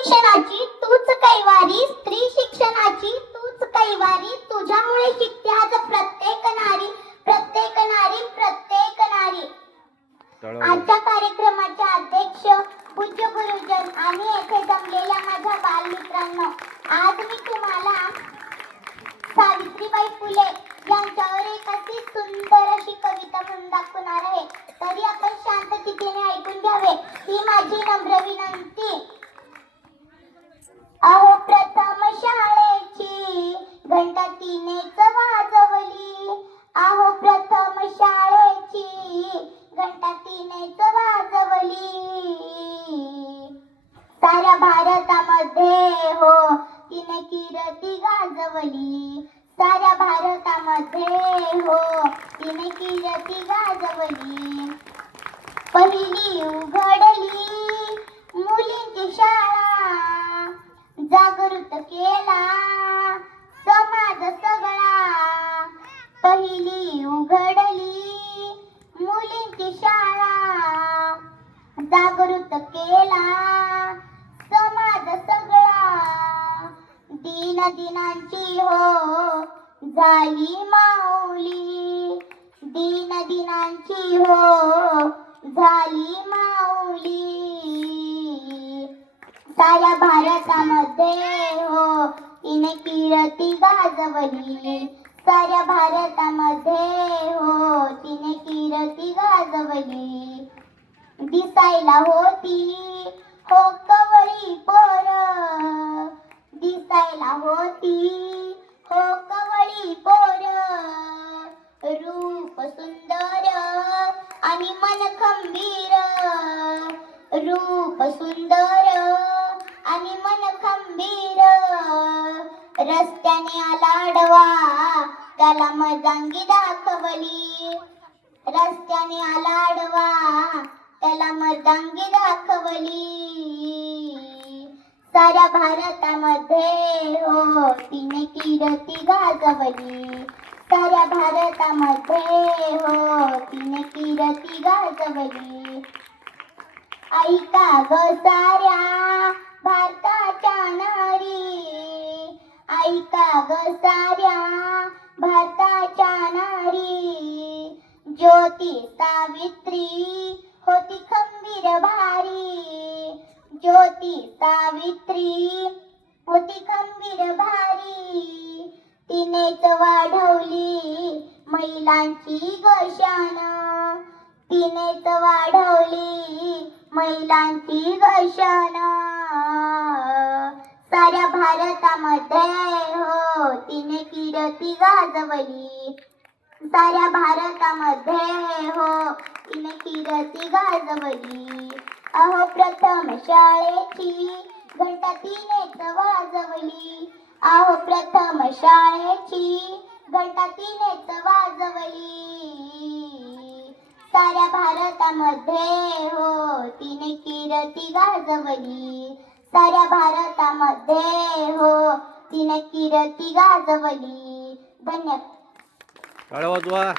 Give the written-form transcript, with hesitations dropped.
शिक्षणाची तूच कैवारी, स्त्री शिक्षणाची तूच कैवारी, तुझ्यामुळे शिकते आज प्रत्येक नारी, प्रत्येक नारी, प्रत्येक नारी. आजच्या कार्यक्रमाचे अध्यक्ष पूज्य गुरुजन आणि येथे जमलेल्या माझ्या बालमित्रांनो, आज मी तुम्हाला सावित्रीबाई फुले यांच्यावर एक अशी सुंदर अशी कविता म्हणून दाखवणार आहे. तरी आपण शांततेने ऐकून घ्यावे ही माझी नम्र विनंती. अहो प्रथम शाळेची घंटा तिनेच वाजवली, अहो प्रथम शाळेची घंटा तिनेच वाजवली. साऱ्या भारतामध्ये हो तिने कीर्ती गाजवली, साऱ्या भारतामध्ये हो तिने कीर्ती गाजवली. पहिली उघडली मुलींची शाळा, जागृत केला समाज सगळा. पहिली उघडली मुलींची शाळा, जागृत केला समाज सगळा. दीन दिनांची हो झाली माऊली, दीन दिनांची हो झाली माऊली. साऱ्या भारतामध्ये हो तिने कीर्ती गाजवली, साऱ्या भारतामध्ये हो तिने कीर्ती गाजवली. दिसायला होती हो कवळी पोर, दिसायला होती हो कवळी पोर. रूप सुंदर आणि मन खंबीर, रूप सुंदर आणि मन खंबीर. रस्त्याने आला आडवा त्याला मजांगी दाखवली, रस्त्याने आला आडवा त्याला मजांगी दाखवली. साऱ्या भारतामध्ये हो तिने कीर्ती गाजवली, साऱ्या भारतामध्ये हो तिने कीर्ती गाजवली. ऐका ग साऱ्या भारताच्या नारी, ऐका ग साऱ्या भारताच्या नारी. ज्योती सावित्री होती खंबीर भारी, ज्योती सावित्री होती खंबीर भारी. तिनेच वाढवली महिलांची घर्षण, तिनेच वाढवली महिलांची घर्षण. साऱ्या भारतामध्ये हो तिने कीर्ती गाजवली, साऱ्या भारतामध्ये हो तिने कीर्ती गाजवली. अहो प्रथम शाळेची घंटा तिनेच वाजवली, अहो प्रथम शाळेची घंटा तिनेच वाजवली. साऱ्या भारतामध्ये हो तिने कीर्ती गाजवली, साऱ्या भारतामध्ये हो तिने कीर्ती गाजवली. धन्यवाद. टाळ्या वाजवा.